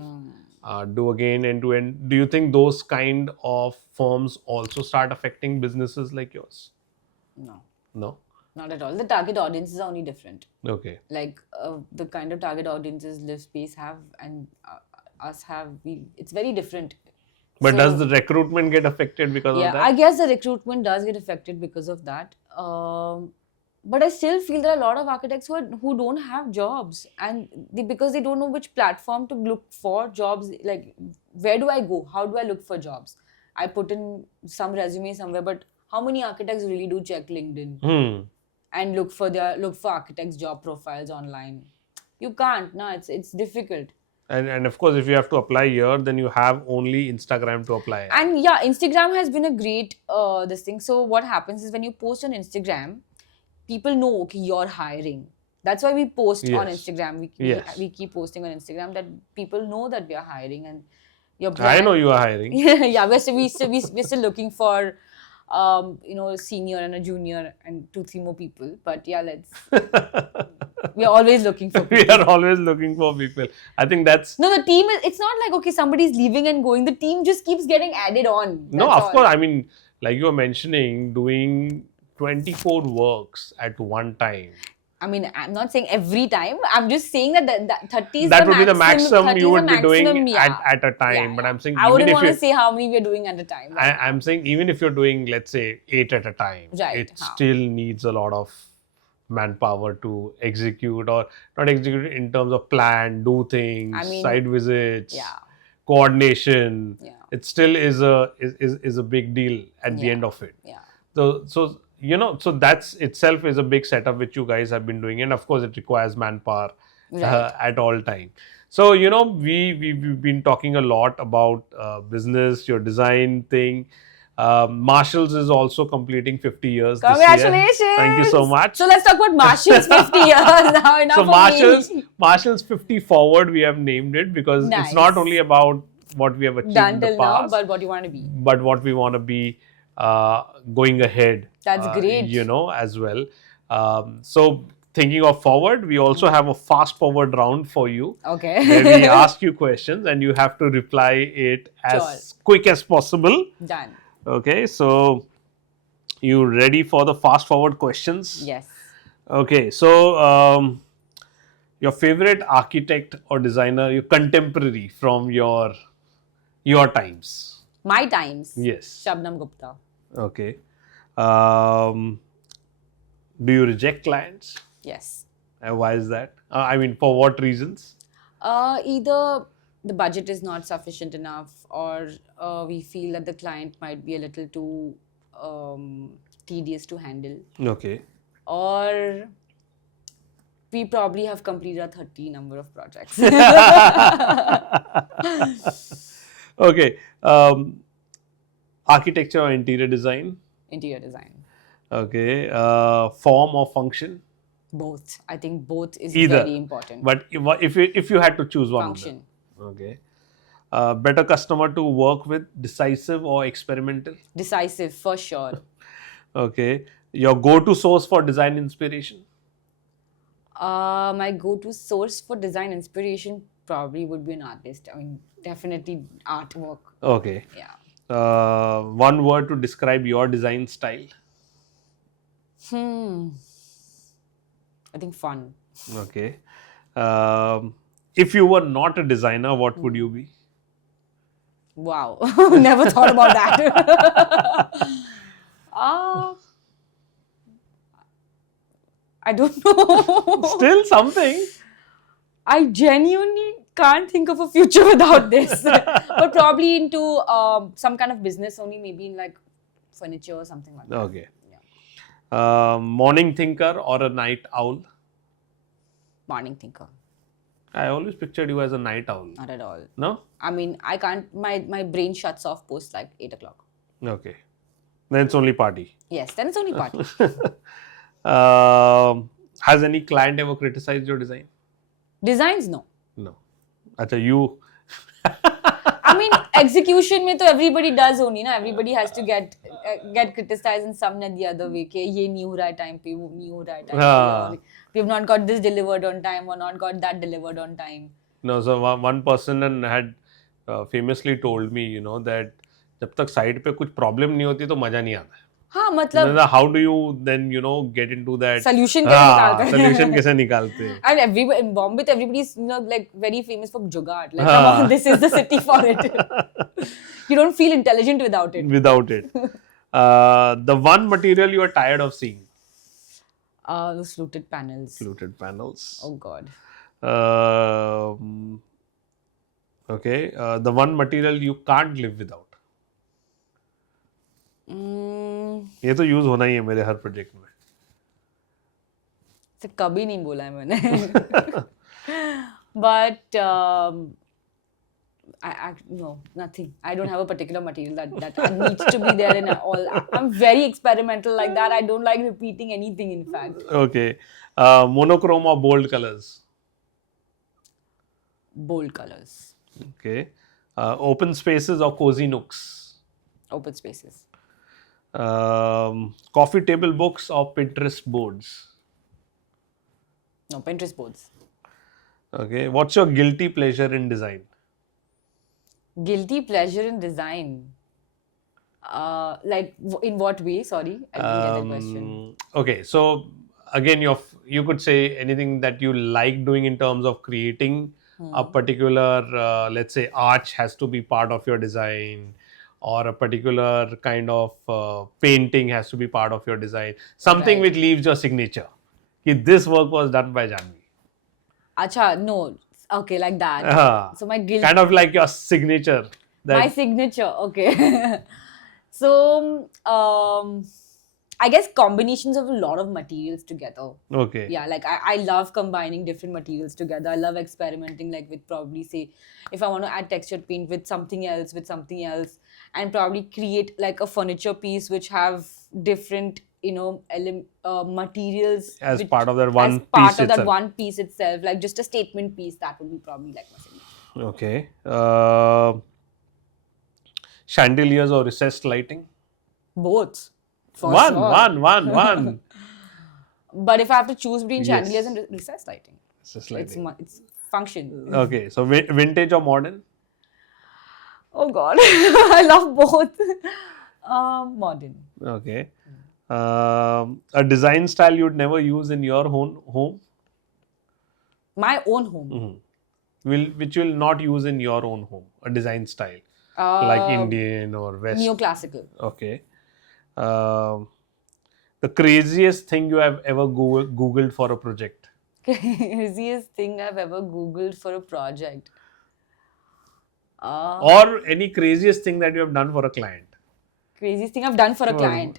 do again end to end? Do you think those kind of firms also start affecting businesses like yours? No? Not at all. The target audiences are only different. Okay. Like the kind of target audiences Live Space have and us have, it's very different. But does the recruitment get affected because of that? Yeah, I guess the recruitment does get affected because of that. But I still feel there are a lot of architects who don't have jobs, and because they don't know which platform to look for jobs. Like, where do I go? How do I look for jobs? I put in some resume somewhere, but how many architects really do check LinkedIn and look for architects' job profiles online? You can't. No, it's difficult. And of course, if you have to apply here, then you have only Instagram to apply. And yeah, Instagram has been a great this thing. So what happens is when you post on Instagram, people know, okay, you're hiring. That's why we post on Instagram. We keep posting on Instagram that people know that we are hiring, and your brand. I know you are hiring. Yeah, we're still looking for, a senior and a junior and 2-3 more people. But yeah, we're always looking for people. We are always looking for people. I think that's... No, the team it's not like, okay, somebody's leaving and going. The team just keeps getting added on. No, That's of all. course. I mean, like you were mentioning, doing 24 works at one time. I mean, I'm not saying every time. I'm just saying that 30 is That the would be the maximum 30 you is would the be doing maximum, yeah. at a time. Yeah, But yeah. I'm saying, I even wouldn't if want to you... say how many we're doing at a time. I'm saying, even if you're doing, let's say, 8 at a time, Right, it still needs a lot of manpower to execute, or not execute in terms of plan, do things, I mean, site visits, yeah. coordination. Yeah. It still is a big deal at the end of it. Yeah. So so that's itself is a big setup which you guys have been doing, and of course it requires manpower at all time. So we've been talking a lot about business, your design thing. Marshalls is also completing 50 years Congratulations! this year. Thank you so much. So let's talk about Marshalls 50 years now. Enough So Marshalls 50 Forward, we have named it because it's not only about what we have achieved in the past, but what you want to be. But what we want to be going ahead. That's great. As well. So thinking of forward, we also have a fast forward round for you. Okay. Where we ask you questions and you have to reply it as quick as possible. Done. Okay, so you ready for the fast forward questions? Yes. Okay, so your favorite architect or designer, your contemporary from your times? My times? Yes. Shabnam Gupta. Okay. Do you reject clients? Yes. And why is that? I mean, for what reasons? Either the budget is not sufficient enough, or we feel that the client might be a little too tedious to handle. Okay. Or we probably have completed a 30 number of projects. Okay. Architecture or interior design? Interior design. Okay. Form or function? Both. I think both is Either. very important. But if you had to choose one function. Of them. Okay. Better customer to work with, decisive or experimental? Decisive, for sure. Okay. Your go-to source for design inspiration? My go-to source for design inspiration probably would be an artist. I mean, definitely artwork. Okay. Yeah. One word to describe your design style? I think fun. Okay. If you were not a designer, what would you be? Wow. Never thought about that. I don't know. Still something. I genuinely can't think of a future without this. But probably into some kind of business only, maybe in like furniture or something like that. Okay. Morning thinker or a night owl? Morning thinker. I always pictured you as a night owl. Not at all. No? I mean, I can't, my brain shuts off post like 8 o'clock. Okay. Then it's only party. Yes, then it's only party. Has any client ever criticized your design? Designs, no. No. Acha, you... I mean, execution mein to everybody does only, na? Everybody has to get criticized in some or the other way. Ke ye nahi ho raha hai time pe, wo nahi ho raha hai time pe. We have not got this delivered on time or not got that delivered on time. No, so one person had famously told me, that जब तक site पे कुछ problem नहीं होती तो मजा नहीं आता. हाँ, मतलब how do you then get into that solution कैसे निकालते हैं? Solution कैसे निकालते हैं? And everybody in Bombay, everybody is like very famous for jugaad. Like, come on, this is the city for it. You don't feel intelligent without it. The one material you are tired of seeing? Those fluted panels. Fluted panels. Oh God. Okay. The one material you can't live without? ये तो use होना ही है मेरे हर project में. तो कभी नहीं बोला है मैंने. But no, nothing. I don't have a particular material that needs to be there in all. I'm very experimental like that. I don't like repeating anything, in fact. Okay. Monochrome or bold colors? Bold colors. Okay. Open spaces or cozy nooks? Open spaces. Coffee table books or Pinterest boards? No, Pinterest boards. Okay. What's your guilty pleasure in design? Guilty pleasure in design. Like in what way? Sorry, I didn't get that question. Okay. So again, you could say anything that you like doing in terms of creating a particular, let's say, arch has to be part of your design, or a particular kind of painting has to be part of your design. Something Right. which leaves your signature. Ki this work was done by Janhavi. Acha, no. Okay, like that. So my guilt. Kind of like your signature. My That signature. Okay. So I guess combinations of a lot of materials together. okay. Yeah, like I love combining different materials together. I love experimenting, like with probably say, if I want to add textured paint with something else, and probably create like a furniture piece which have different, materials As which, part of that one as part piece of that itself. one piece itself, like just a statement piece. That would be probably like my signature. Okay. Chandeliers or recessed lighting? Both, for One, sure. one. But if I have to choose between Yes. chandeliers and recessed lighting, Recessed lighting. it's function. Okay. So vintage or modern? Oh God, I love both. Modern. Okay. A design style you'd never use in your own home? My own home. Which you will not use in your own home? A design style. Like Indian or West? Neoclassical. Okay. The craziest thing you have ever Googled for a project? Craziest thing I've ever Googled for a project. Or any craziest thing that you have done for a client? Craziest thing I've done for a client.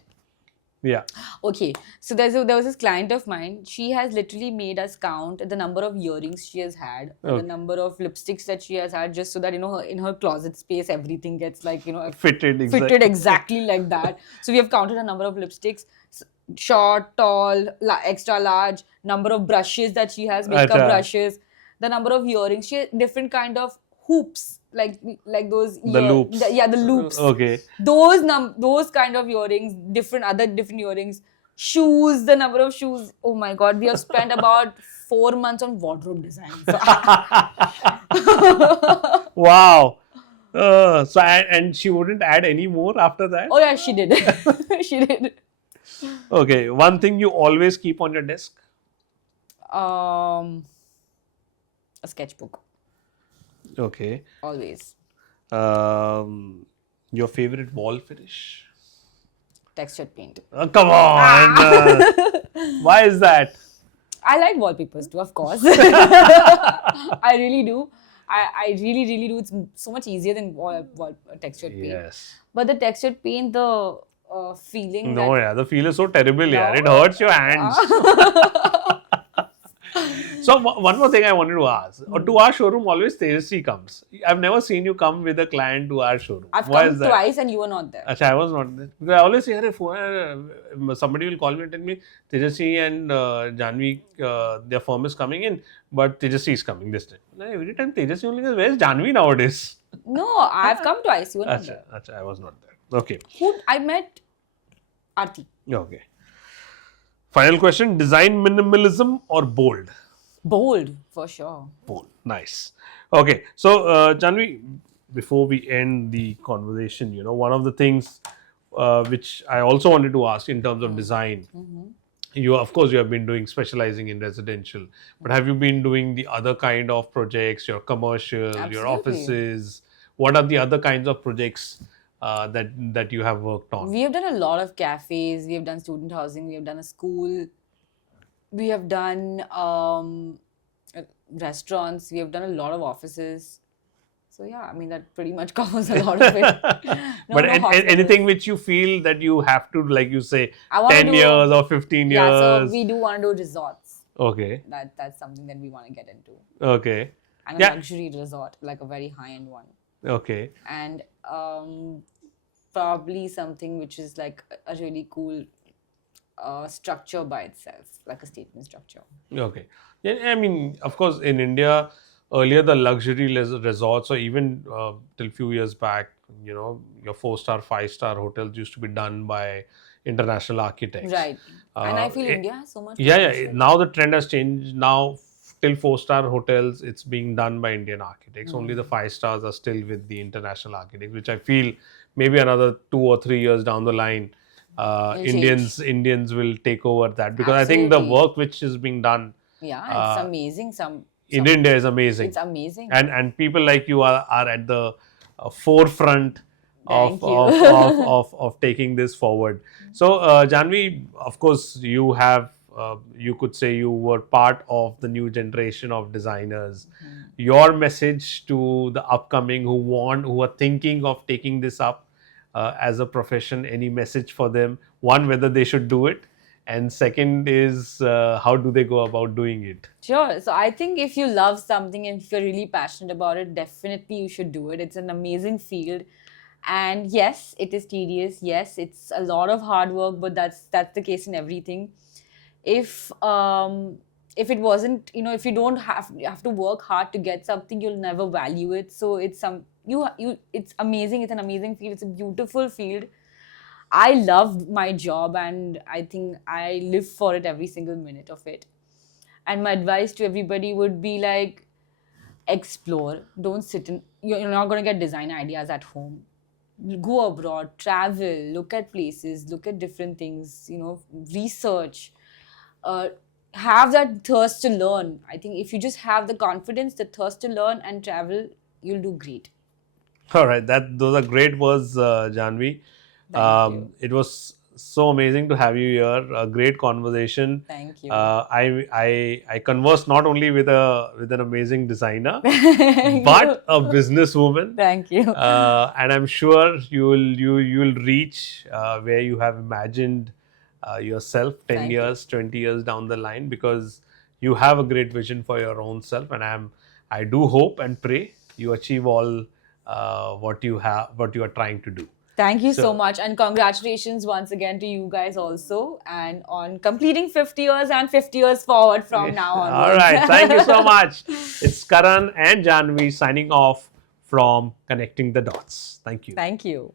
Yeah. Okay, so there was this client of mine. She has literally made us count the number of earrings she has had, the number of lipsticks that she has had, just so that in her closet space everything gets like Fitted exactly like that. So we have counted a number of lipsticks, short, tall, extra large, number of brushes that she has, makeup Acha. brushes, the number of earrings. She has different kind of hoops, like those The loops. the loops. Okay. Those kind of earrings, different earrings, shoes, the number of shoes. Oh my God, we have spent about 4 months on wardrobe design. So Wow. And she wouldn't add any more after that? oh yeah, she did. She did. Okay. One thing you always keep on your desk? A sketchbook. Okay. Always. Your favorite wall finish? Textured paint. Oh, come on. Why is that? I like wallpapers too, of course. I really do. I really, really do. It's so much easier than textured paint. Yes. But the textured paint, the feeling. No, that, yeah, the feel is so terrible, yeah. No. It hurts your hands. So one more thing I wanted to ask. To our showroom, always Tejasvi comes. I've never seen you come with a client to our showroom. I've Why come is that? twice and you were not there. Achha, I was not there. Because I always say, somebody will call me and tell me, Tejasvi and Janhavi, their firm is coming in, but Tejasvi is coming this time. Every time Tejasvi only goes, where's Janhavi nowadays? No, I've come twice. You were not there. Achha, I was not there. Okay. Who I met? Aarti. Okay. Final question, design minimalism or bold? Bold, for sure. Bold. Nice. Okay. So, Janhavi, before we end the conversation, one of the things which I also wanted to ask in terms of design, of course, you have been specializing in residential, but have you been doing the other kind of projects, your commercial, your Absolutely. offices? What are the other kinds of projects that you have worked on? We have done a lot of cafes. We have done student housing. We have done a school. We have done restaurants. We have done a lot of offices. So yeah, I mean that pretty much covers a lot of it. But hospitals. anything which you feel that you have to, like you say, I wanna 10 do- years or 15 Yeah, so years? we do want to do resorts. Okay. That's something that we want to get into. Okay. And a Yeah. luxury resort, like a very high-end one. Okay. And probably something which is like a really cool structure by itself, like a statement structure. Okay. Yeah, I mean, of course, in India, earlier the luxury resorts, or even till few years back, your 4-star, 5-star hotels used to be done by international architects. Right. And I feel It, India has so much yeah, potential. now the trend has changed. Now till 4-star hotels, it's being done by Indian architects. Only the 5 stars are still with the international architects, which I feel maybe another 2 or 3 years down the line, It'll change. Indians will take over that, because I think the Absolutely. work which is being done Yeah, it's amazing. in India is amazing, It's amazing. and people like you are at the forefront Thank you. of taking this forward. So, Janvi, of course, you could say you were part of the new generation of designers. Your message to the upcoming who are thinking of taking this up as a profession, any message for them? One, whether they should do it, and second is how do they go about doing it? Sure. So I think if you love something and if you're really passionate about it, definitely you should do it. It's an amazing field. And yes, it is tedious. Yes, it's a lot of hard work, but that's the case in everything. If if it wasn't, if you don't have to work hard to get something, you'll never value it. So it's it's amazing. It's an amazing field. It's a beautiful field. I love my job and I think I live for it every single minute of it. And my advice to everybody would be like, explore. Don't sit in, you're not going to get design ideas at home. Go abroad, travel, look at places, look at different things, research. Uh, have that thirst to learn. I think if you just have the confidence, the thirst to learn and travel, you'll do great. All right, those are great words, Janvi. Thank you. It was so amazing to have you here. A great conversation. Thank you. I conversed not only with an amazing designer, but a businesswoman. Thank you. And I'm sure you'll reach where you have imagined yourself 10 Thank you. years, 20 years down the line, because you have a great vision for your own self. And I do hope and pray you achieve all what you are trying to do. Thank you so much, and congratulations once again to you guys also, and on completing 50 years and 50 years forward from now on. All right, thank you so much. It's Karan and Janhavi signing off from Connecting the Dots. Thank you. Thank you.